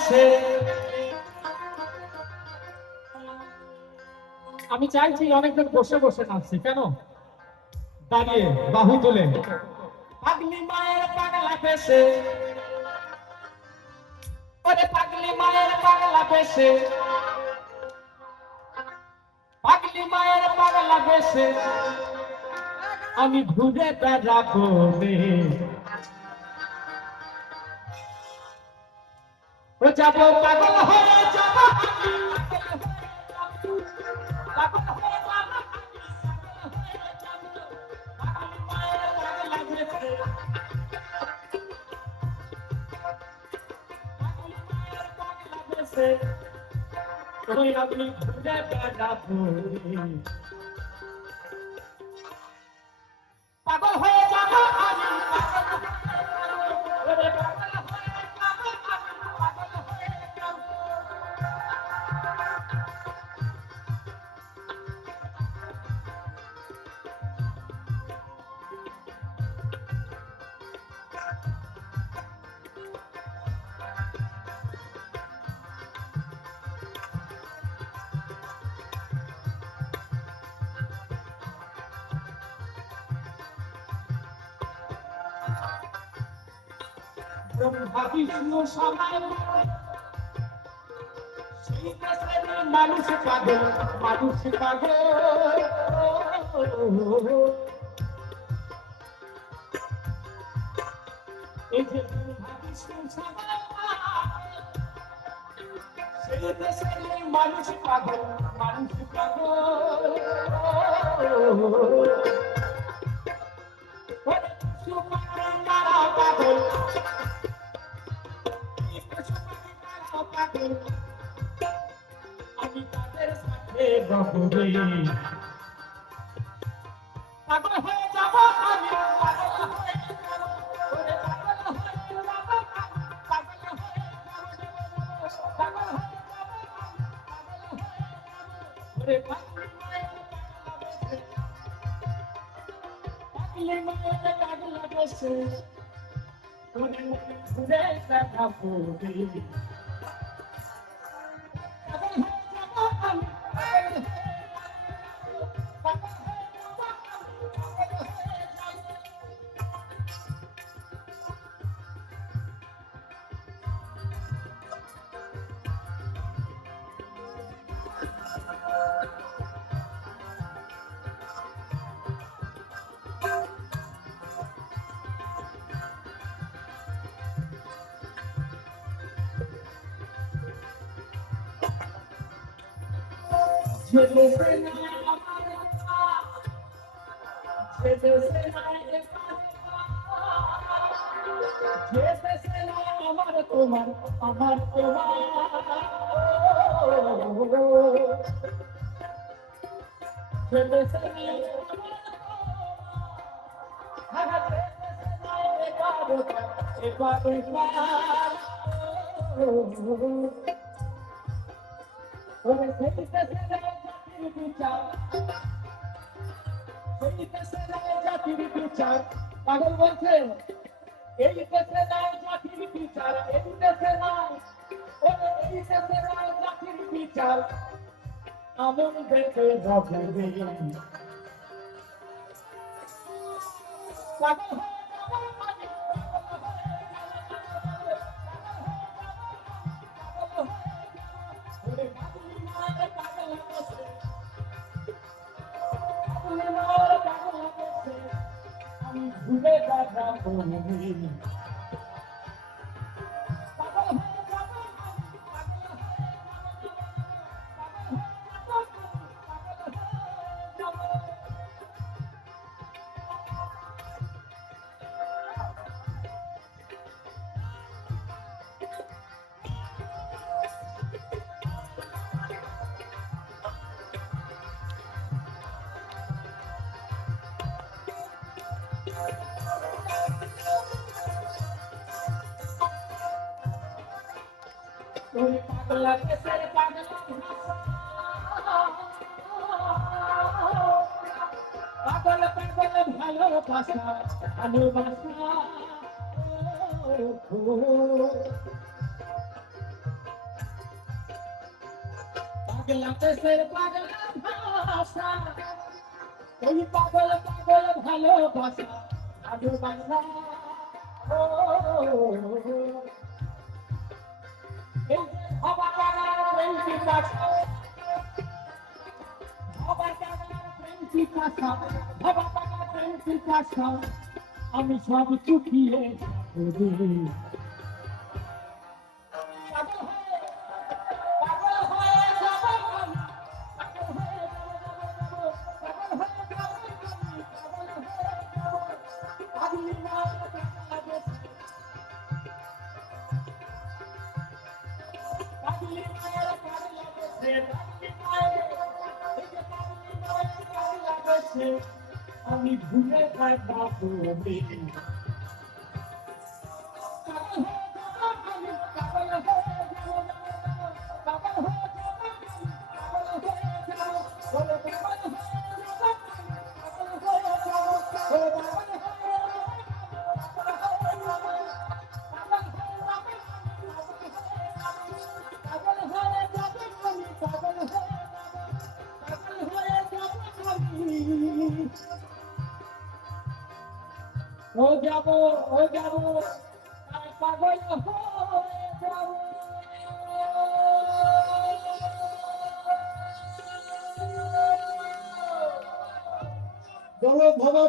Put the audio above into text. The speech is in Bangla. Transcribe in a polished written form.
বেশে আমি চাইছি অনেকজন বসে বসে নাচছে কেন দাঁড়িয়ে বাহু তুলে পাগলি মায়ের পাগলা বেশে ওরে পাগলি মায়ের পাগলা বেশে পাগলি মায়ের পাগলা বেশে আমি ঘুরে বেড়াবো রে ও যাবো পাগল হয়ে যাবো পাগল হয়ে যাবো পাগলি মায়ের পাগলা বেশে পাগলি মায়ের পাগলা বেশে ওই আমি ঘুরে বেড়াবো রে পাগল হয়ে যাব আমি ওরে পাগল হয়ে যাব আমি পাগল হয়ে যাব ব্রহ্মা বিষ্ণু সবাই সেই দেশের মানুষ পাগল এই যে ব্রহ্মা বিষ্ণু সবাই সেই দেশের মানুষ পাগল পাগল আমি তাদের সাথে রহবে পাগল হয়ে যাব আমি পাগল হয়ে যাব ওরে পাগল হয়ে যাব পাগল হয়ে যাব পাগল হয়ে যাব ওরে পাগলি মায়ের পাগলা বেশে ওরে ঘুরে বেড়াবো রে আমার পাগল বলছে এই দেশে নাই জাতির বিচার এই দেশে নাই এই দেশে নাই জাতির বিচার আমন দেশে হবে পাগল আমি ঘুরে বেড়াবো পাগলা কেসের পাগলা পাগল পাগল ভালোবাসা ভালোবাসা পাগলা দেশের পাগলা ভাষা, এই পাগল পাগল ভালোবাসা আজও বাংলা। ও এই যে হবা জাগার প্রেম পিপাসা, হবা জাগার প্রেম পিপাসা, হবা জাগার প্রেম পিপাসা, আমি সব চুকিয়ে যাবো। আমি ভুলে যাই বাবু ও যাবো, ও যাবো, আর পাগল হয়ে যাবো। বলো ভবা